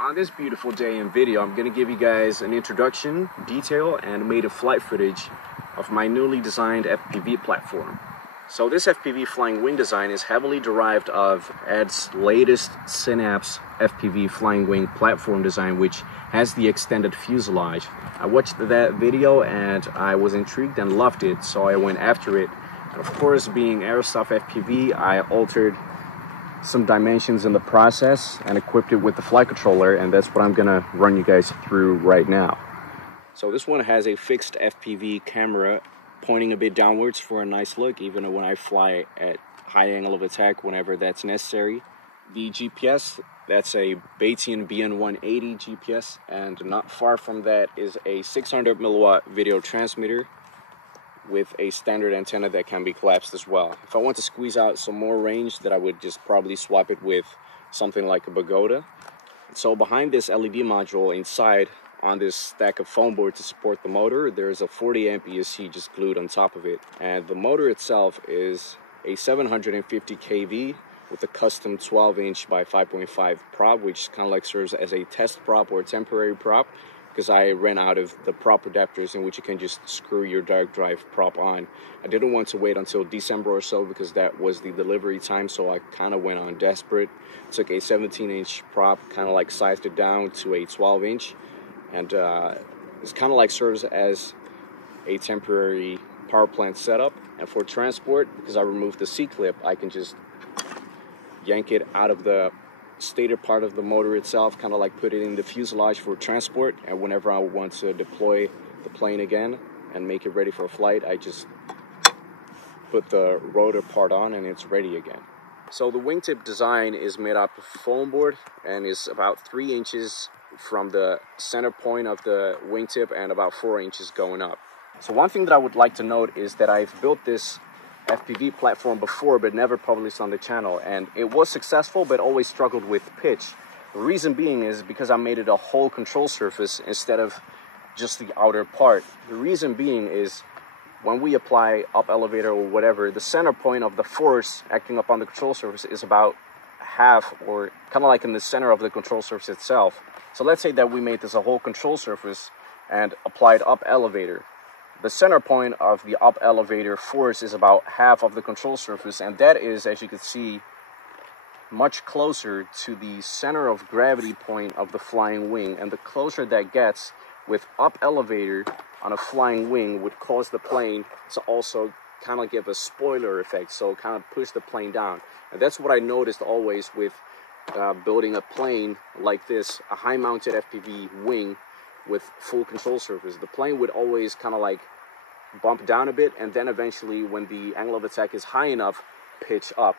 On this beautiful day in video, I'm going to give you guys an introduction, detail, and made flight footage of my newly designed FPV platform. So this FPV flying wing design is heavily derived of Ed's latest Synapse FPV flying wing platform design, which has the extended fuselage. I watched that video and I was intrigued and loved it, so I went after it. And of course, being AeroStuff FPV, I altered some dimensions in the process and equipped it with the flight controller, and that's what I'm gonna run you guys through right now. So this one has a fixed FPV camera pointing a bit downwards for a nice look, even when I fly at high angle of attack whenever that's necessary. The GPS, that's a Maiden BN180 GPS, and not far from that is a 600 milliwatt video transmitter with a standard antenna that can be collapsed as well. If I want to squeeze out some more range, that I would just probably swap it with something like a Pagoda. So behind this LED module inside on this stack of foam board to support the motor, there's a 40 amp ESC just glued on top of it. And the motor itself is a 750 kV with a custom 12-inch by 5.5 prop, which kind of like serves as a test prop or temporary prop, because I ran out of the prop adapters in which you can just screw your direct drive prop on. I didn't want to wait until December or so because that was the delivery time, so I kind of went on desperate. Took a 17-inch prop, kind of like sized it down to a 12-inch, and it's kind of like serves as a temporary power plant setup. And for transport, because I removed the C-clip, I can just yank it out of the stator part of the motor itself, kind of like put it in the fuselage for transport, and whenever I want to deploy the plane again and make it ready for flight, I just put the rotor part on and it's ready again. So the wingtip design is made up of foam board and is about 3 inches from the center point of the wingtip and about 4 inches going up. So one thing that I would like to note is that I've built this FPV platform before but never published on the channel, and it was successful but always struggled with pitch. The reason being is because I made it a whole control surface instead of just the outer part. The reason being is when we apply up elevator or whatever, the center point of the force acting upon the control surface is about half, or kind of like in the center of the control surface itself. So let's say that we made this a whole control surface and applied up elevator. The center point of the up elevator force is about half of the control surface, and that is, as you can see, much closer to the center of gravity point of the flying wing. And the closer that gets with up elevator on a flying wing would cause the plane to also kind of give a spoiler effect, so kind of push the plane down. And that's what I noticed always with building a plane like this, a high mounted FPV wing with full control surface. The plane would always kind of like bump down a bit, and then eventually when the angle of attack is high enough, pitch up.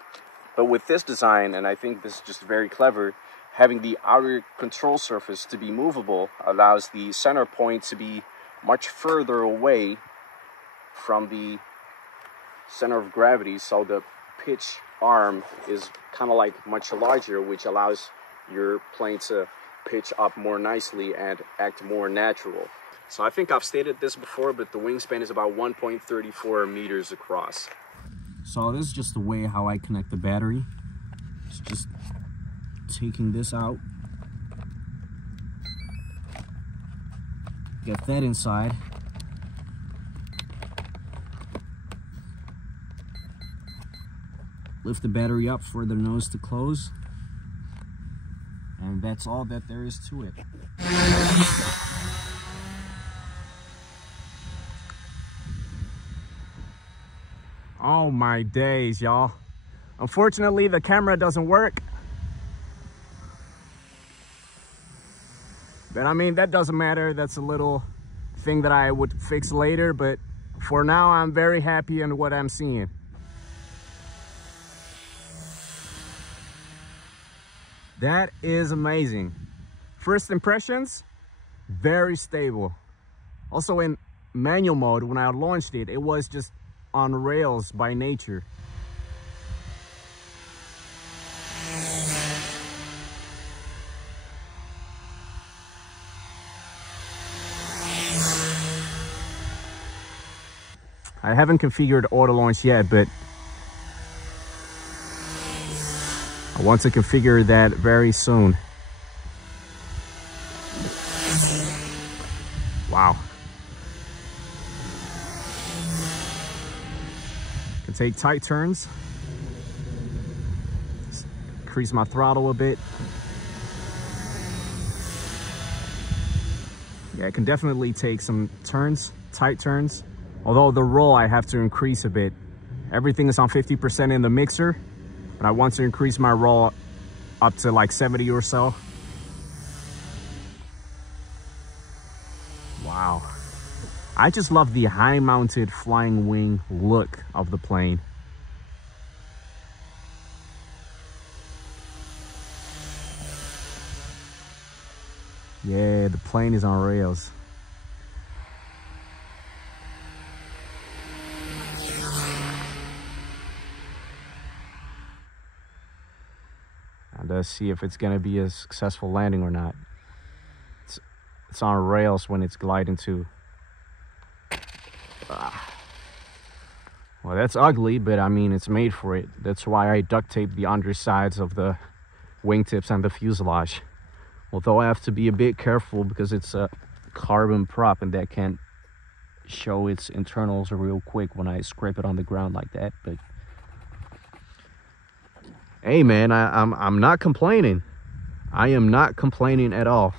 But with this design, and I think this is just very clever, having the outer control surface to be movable allows the center point to be much further away from the center of gravity, so the pitch arm is kind of like much larger, which allows your plane to pitch up more nicely and act more natural. So I think I've stated this before, but the wingspan is about 1.34 meters across. So this is just the way how I connect the battery. It's just taking this out. Get that inside. Lift the battery up for the nose to close. And that's all that there is to it. Oh my days, y'all. Unfortunately, the camera doesn't work. But I mean, that doesn't matter. That's a little thing that I would fix later. But for now, I'm very happy in what I'm seeing. That is amazing. First impressions, very stable. Also in manual mode, when I launched it, it was just on rails by nature. I haven't configured auto launch yet, but I want to configure that very soon. Wow. Can take tight turns. Just increase my throttle a bit. Yeah, I can definitely take some turns, tight turns. Although the roll I have to increase a bit. Everything is on 50% in the mixer, but I want to increase my roll up to like 70 or so. Wow. I just love the high mounted flying wing look of the plane. Yeah, the plane is on rails. And let's see if it's gonna be a successful landing or not. It's on rails when it's gliding too. Well, that's ugly, but I mean, it's made for it. That's why I duct tape the undersides of the wingtips and the fuselage. Although I have to be a bit careful because it's a carbon prop and that can't show its internals real quick when I scrape it on the ground like that. But hey man, I'm not complaining. I am not complaining at all.